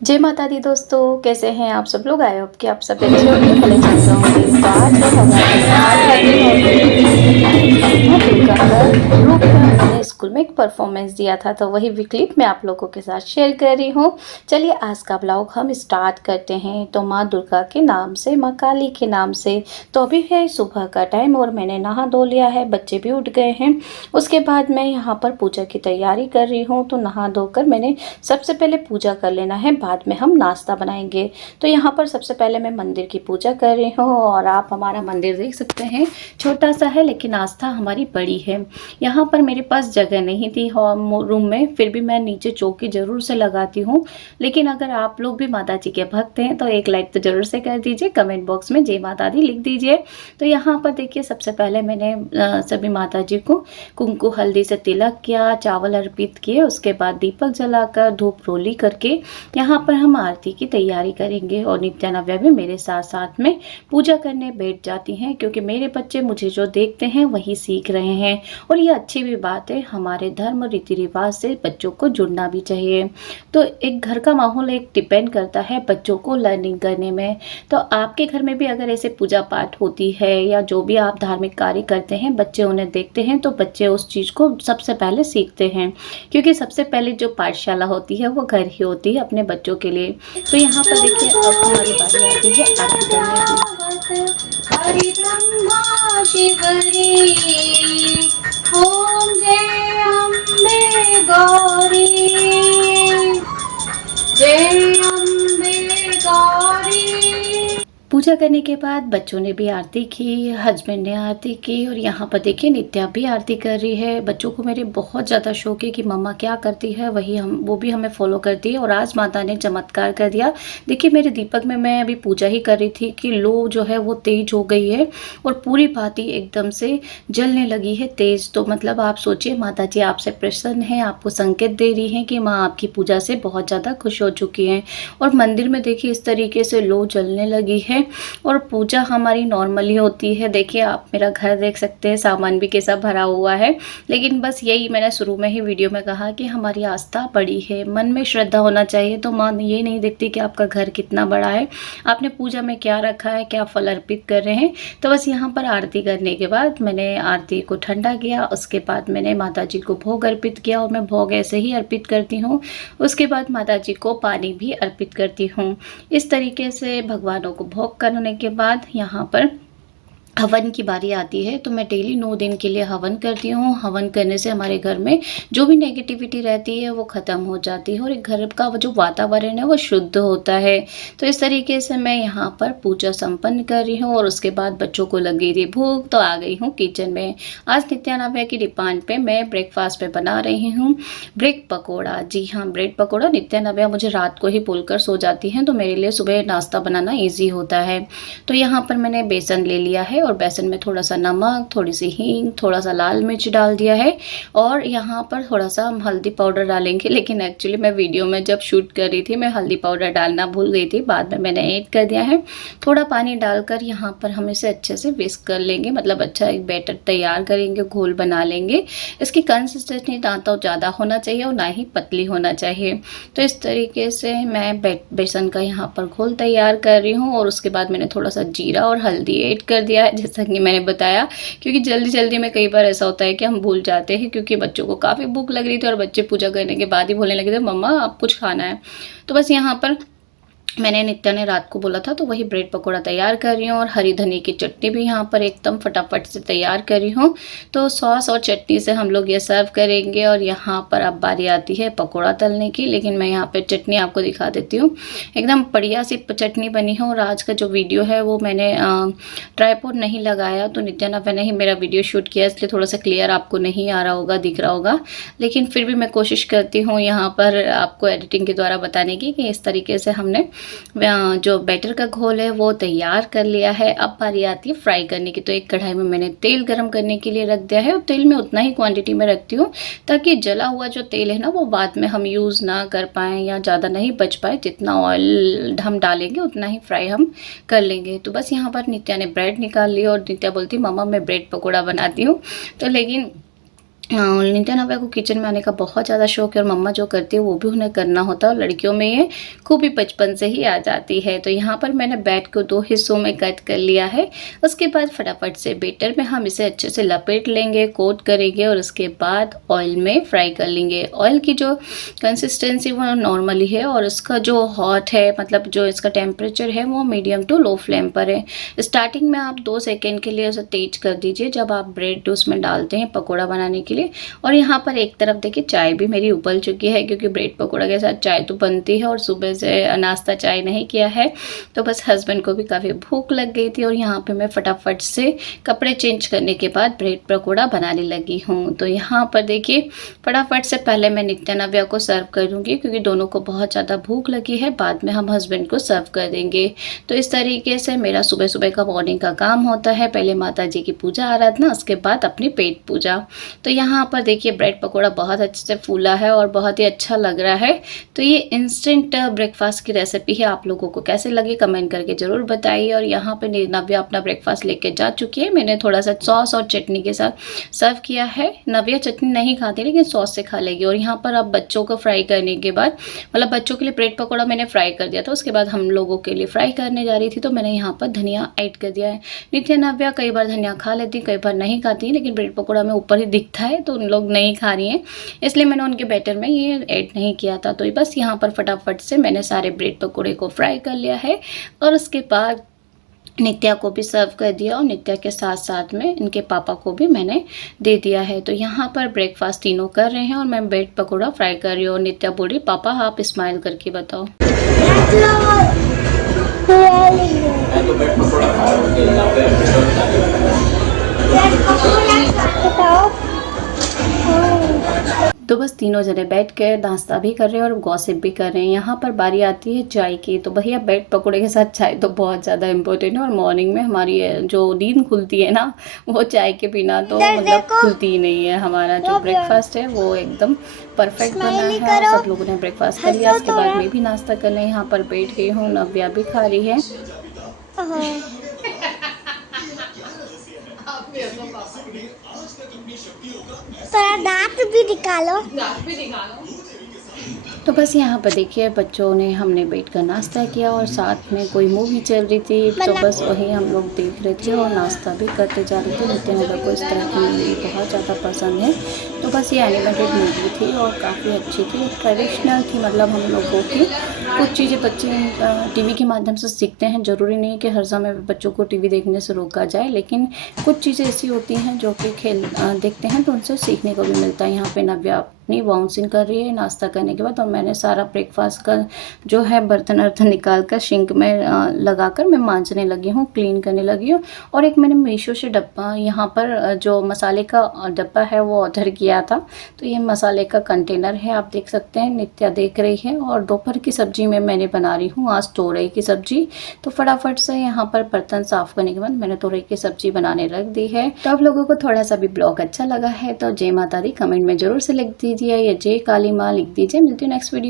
जय माता दी दोस्तों, कैसे हैं आप सब लोग? आई होप कि आप सब अच्छे होंगे, भले चल रहे होंगे। तो आज है नवरात्रि का 8वां दिन और कल की पूजा है। माँ दुर्गा का रूप में उन्होंने स्कूल में एक परफॉर्मेंस दिया था, तो वही भी क्लिप मैं आप लोगों के साथ शेयर कर रही हूँ। चलिए आज का ब्लॉग हम स्टार्ट करते हैं। तो माँ दुर्गा के नाम से, माँ काली के नाम से। तो अभी है सुबह का टाइम और मैंने नहा धो लिया है, बच्चे भी उठ गए हैं। उसके बाद मैं यहाँ पर पूजा की तैयारी कर रही हूँ। तो नहा धोकर मैंने सबसे पहले पूजा कर लेना है, बाद में हम नाश्ता बनाएंगे। तो यहाँ पर सबसे पहले मैं मंदिर की पूजा कर रही हूँ और आप हमारा मंदिर देख सकते हैं, छोटा सा है लेकिन आस्था हमारी बड़ी है। यहाँ पर मेरे पास जगह नहीं थी रूम में, फिर भी मैं नीचे चौकी जरूर से लगाती हूँ। लेकिन अगर आप लोग भी माता जी के भक्त हैं तो एक लाइक तो जरूर से कर दीजिए, कमेंट बॉक्स में जय माता दी लिख दीजिए। तो यहाँ पर देखिए सबसे पहले मैंने सभी माता जी को कुमकुम हल्दी से तिलक किया, चावल अर्पित किए, उसके बाद दीपक जलाकर धूप रोली करके यहाँ पर हम आरती की तैयारी करेंगे। और नित्यानव्या भी मेरे साथ साथ में पूजा करने बैठ जाती हैं, क्योंकि मेरे बच्चे मुझे जो देखते हैं वही सीख रहे हैं। और ये अच्छी भी बात है, हमारे धर्म रीति रिवाज से बच्चों को जुड़ना भी चाहिए। तो एक घर का माहौल एक डिपेंड करता है बच्चों को लर्निंग करने में। तो आपके घर में भी अगर ऐसे पूजा पाठ होती है या जो भी आप धार्मिक कार्य करते हैं, बच्चे उन्हें देखते हैं तो बच्चे उस चीज़ को सबसे पहले सीखते हैं, क्योंकि सबसे पहले जो पाठशाला होती है वो घर ही होती है अपने बच्चों के लिए। तो यहाँ पर देखिए अब हमारी बारी आती है आरती करने की। हरि ब्रह्मा शिवरी ओम जय अम्बे गौरी जय अम्बे गौरी। पूजा करने के बाद बच्चों ने भी आरती की, हस्बैंड ने आरती की और यहाँ पर देखिए नित्या भी आरती कर रही है। बच्चों को मेरे बहुत ज़्यादा शौक है कि मम्मा क्या करती है वही वो भी हमें फॉलो करती है। और आज माता ने चमत्कार कर दिया। देखिए मेरे दीपक में मैं अभी पूजा ही कर रही थी कि लो जो है वो तेज हो गई है और पूरी बाती एकदम से जलने लगी है तेज। तो मतलब आप सोचिए माता जी आपसे प्रसन्न है, आपको संकेत दे रही है कि माँ आपकी पूजा से बहुत ज़्यादा खुश हो चुकी हैं। और मंदिर में देखिए इस तरीके से लो जलने लगी है। और पूजा हमारी नॉर्मली होती है। देखिए आप मेरा घर देख सकते हैं, सामान भी कैसा भरा हुआ है। लेकिन बस यही मैंने शुरू में ही वीडियो में कहा कि हमारी आस्था बड़ी है, मन में श्रद्धा होना चाहिए। तो माँ ये नहीं देखती कि आपका घर कितना बड़ा है, आपने पूजा में क्या रखा है, क्या फल अर्पित कर रहे हैं। तो बस यहाँ पर आरती करने के बाद मैंने आरती को ठंडा किया, उसके बाद मैंने माता जी को भोग अर्पित किया। और मैं भोग ऐसे ही अर्पित करती हूँ, उसके बाद माता जी को पानी भी अर्पित करती हूँ। इस तरीके से भगवानों को भोग करने के बाद यहाँ पर हवन की बारी आती है। तो मैं डेली 9 दिन के लिए हवन करती हूँ। हवन करने से हमारे घर में जो भी नेगेटिविटी रहती है वो ख़त्म हो जाती है और एक घर का जो वातावरण है वो शुद्ध होता है। तो इस तरीके से मैं यहाँ पर पूजा संपन्न कर रही हूँ और उसके बाद बच्चों को लगी थी भूख, तो आ गई हूँ किचन में। आज नित्यानव्या की डिमांड पे मैं ब्रेकफास्ट में बना रही हूँ ब्रेड पकौड़ा। जी हाँ, ब्रेड पकौड़ा। नित्यानव्या मुझे रात को ही बोलकर सो जाती हैं, तो मेरे लिए सुबह नाश्ता बनाना ईजी होता है। तो यहाँ पर मैंने बेसन ले लिया है और बेसन में थोड़ा सा नमक, थोड़ी सी हींग, थोड़ा सा लाल मिर्च डाल दिया है। और यहाँ पर थोड़ा सा हम हल्दी पाउडर डालेंगे, लेकिन एक्चुअली मैं वीडियो में जब शूट कर रही थी मैं हल्दी पाउडर डालना भूल गई थी, बाद में मैंने ऐड कर दिया है। थोड़ा पानी डालकर यहाँ पर हम इसे अच्छे से विस्क कर लेंगे, मतलब अच्छा एक बैटर तैयार करेंगे, घोल बना लेंगे। इसकी कंसिस्टेंसी ना तो ज़्यादा होना चाहिए और ना ही पतली होना चाहिए। तो इस तरीके से मैं बेसन का यहाँ पर घोल तैयार कर रही हूँ। और उसके बाद मैंने थोड़ा सा जीरा और हल्दी ऐड कर दिया है, जैसा कि मैंने बताया, क्योंकि जल्दी जल्दी में कई बार ऐसा होता है कि हम भूल जाते हैं, क्योंकि बच्चों को काफ़ी भूख लग रही थी और बच्चे पूजा करने के बाद ही बोलने लगे थे मम्मा आप कुछ खाना है। तो बस यहाँ पर मैंने नित्या ने रात को बोला था तो वही ब्रेड पकोड़ा तैयार कर रही हूँ। और हरी धनी की चटनी भी यहाँ पर एकदम फटाफट से तैयार कर रही हूँ। तो सॉस और चटनी से हम लोग ये सर्व करेंगे। और यहाँ पर अब बारी आती है पकोड़ा तलने की, लेकिन मैं यहाँ पर चटनी आपको दिखा देती हूँ। एकदम बढ़िया सी चटनी बनी है। और आज का जो वीडियो है वो मैंने ट्राइपॉड नहीं लगाया, तो नित्यानव्या ने ही मेरा वीडियो शूट किया, इसलिए थोड़ा सा क्लियर आपको नहीं आ रहा होगा, दिख रहा होगा। लेकिन फिर भी मैं कोशिश करती हूँ यहाँ पर आपको एडिटिंग के द्वारा बताने की कि इस तरीके से हमने जो बैटर का घोल है वो तैयार कर लिया है। अब बारी आती है फ्राई करने की। तो एक कढ़ाई में मैंने तेल गरम करने के लिए रख दिया है और तेल में उतना ही क्वांटिटी में रखती हूँ ताकि जला हुआ जो तेल है ना वो बाद में हम यूज़ ना कर पाएँ या ज़्यादा नहीं बच पाए। जितना ऑयल हम डालेंगे उतना ही फ्राई हम कर लेंगे। तो बस यहाँ पर नित्या ने ब्रेड निकाल ली और नित्या बोलती मम्मा मैं ब्रेड पकौड़ा बनाती हूँ। तो लेकिन नित्या नव्या को किचन में आने का बहुत ज़्यादा शौक है और मम्मा जो करती है वो भी उन्हें करना होता है और लड़कियों में ये खूबी बचपन से ही आ जाती है। तो यहाँ पर मैंने बैट को 2 हिस्सों में कट कर लिया है। उसके बाद फटाफट से बेटर में हम इसे अच्छे से लपेट लेंगे, कोट करेंगे और उसके बाद ऑयल में फ्राई कर लेंगे। ऑयल की जो कंसिस्टेंसी वो नॉर्मली है और उसका जो हॉट है, मतलब जो इसका टेम्परेचर है वो मीडियम टू लो फ्लेम पर है। स्टार्टिंग में आप 2 सेकेंड के लिए उसे तेज कर दीजिए जब आप ब्रेड उसमें डालते हैं पकौड़ा बनाने के लिए। और यहाँ पर एक तरफ देखिए चाय भी मेरी उबल चुकी है, क्योंकि ब्रेड पकौड़ा के साथ चाय तो बनती है और सुबह से नाश्ता चाय नहीं किया है, तो बस हस्बैंड को भी काफ़ी भूख लग गई थी और यहाँ पे मैं फटाफट से कपड़े चेंज करने के बाद ब्रेड पकौड़ा बनाने लगी हूँ। तो यहाँ पर देखिए फटाफट से पहले मैं नित्या नव्या को सर्व कर दूँगी, क्योंकि दोनों को बहुत ज़्यादा भूख लगी है। बाद में हम हस्बैंड को सर्व कर देंगे। तो इस तरीके से मेरा सुबह सुबह का मॉर्निंग का काम होता है। पहले माता जी की पूजा आराधना, उसके बाद अपनी पेट पूजा। तो यहाँ पर देखिए ब्रेड पकौड़ा बहुत अच्छे से फूला है और बहुत ही अच्छा लग रहा है। तो ये इंस्टेंट ब्रेकफास्ट की रेसिपी है। आप लोगों को कैसे लगी कमेंट करके ज़रूर बताइए। और यहाँ पे नव्या अपना ब्रेकफास्ट लेके जा चुकी है। मैंने थोड़ा सा सॉस और चटनी के साथ सर्व किया है। नव्या चटनी नहीं खाती लेकिन सॉस से खा लेगी। और यहाँ पर अब बच्चों को फ्राई करने के बाद, मतलब बच्चों के लिए ब्रेड पकौड़ा मैंने फ्राई कर दिया था, उसके बाद हम लोगों के लिए फ्राई करने जा रही थी तो मैंने यहाँ पर धनिया ऐड कर दिया है। नित्या नव्या कई बार धनिया खा लेती, कई बार नहीं खाती, लेकिन ब्रेड पकौड़ा में ऊपर ही दिखता है तो उन लोग नहीं खा रही हैं, इसलिए मैंने उनके बैटर में ये ऐड नहीं किया था। तो बस यहाँ पर फटाफट से मैंने सारे ब्रेड पकौड़े को फ्राई कर लिया है और उसके बाद नित्या को भी सर्व कर दिया और नित्या के साथ साथ में इनके पापा को भी मैंने दे दिया है। तो यहाँ पर ब्रेकफास्ट तीनों कर रहे हैं और मैं ब्रेड पकौड़ा फ्राई कर रही हूँ। नित्या बोल रही पापा आप स्माइल करके बताओ। तो बस तीनों जने बैठ के नाश्ता भी कर रहे हैं और गॉसिप भी कर रहे हैं। यहाँ पर बारी आती है चाय की। तो भैया ब्रेड पकौड़े के साथ चाय तो बहुत ज़्यादा इम्पोर्टेंट है और मॉर्निंग में हमारी जो नींद खुलती है ना, वो चाय के बिना तो मतलब खुलती ही नहीं है। हमारा जो ब्रेकफास्ट है वो एकदम परफेक्ट बना है और सब लोगों ने ब्रेकफास्ट कर लिया। उसके बाद मैं भी नाश्ता करने यहाँ पर बैठ गई हूँ। नव्या भी खा रही है। दांत भी निकालो। तो बस यहाँ पर देखिए बच्चों ने, हमने बैठकर नाश्ता किया और साथ में कोई मूवी चल रही थी, तो बस वही हम लोग देख रहे थे और नाश्ता भी करते जा रहे थे। नित्या नव्या को इस तरह की मूवी बहुत ज़्यादा पसंद है। तो बस ये एनिमेटेड मूवी थी और काफ़ी अच्छी थी, ट्रेडिशनल थी। मतलब हम लोगों की कुछ चीज़ें बच्चे टीवी के माध्यम से सीखते हैं। ज़रूरी नहीं कि हर समय बच्चों को टीवी देखने से रोका जाए, लेकिन कुछ चीज़ें ऐसी होती हैं जो कि देखते हैं तो उनसे सीखने को भी मिलता है। यहाँ पे नव्या अपनी बाउंसिंग कर रही है नाश्ता करने के बाद और मैंने सारा ब्रेकफास्ट का जो है बर्तन अर्तन निकाल कर सिंक में लगाकर मैं मांजने लगी हूँ, क्लीन करने लगी हूँ। और एक मैंने मीशो से डब्बा, यहाँ पर जो मसाले का डब्बा है वो ऑर्डर किया था। तो ये मसाले का कंटेनर है, आप देख सकते हैं। नित्या देख रही है और दोपहर की सब्जी में मैंने बना रही हूँ आज तोरई की सब्जी। तो फटाफट से यहाँ पर बर्तन साफ करने के बाद मैंने तोरई की सब्जी बनाने रख दी है। तो आप लोगों को थोड़ा सा भी ब्लॉग अच्छा लगा है तो जय माता दी कमेंट में जरूर से लिख दीजिए या जय काली माँ लिख दीजिए। मिलती हूँ नेक्स्ट वीडियो।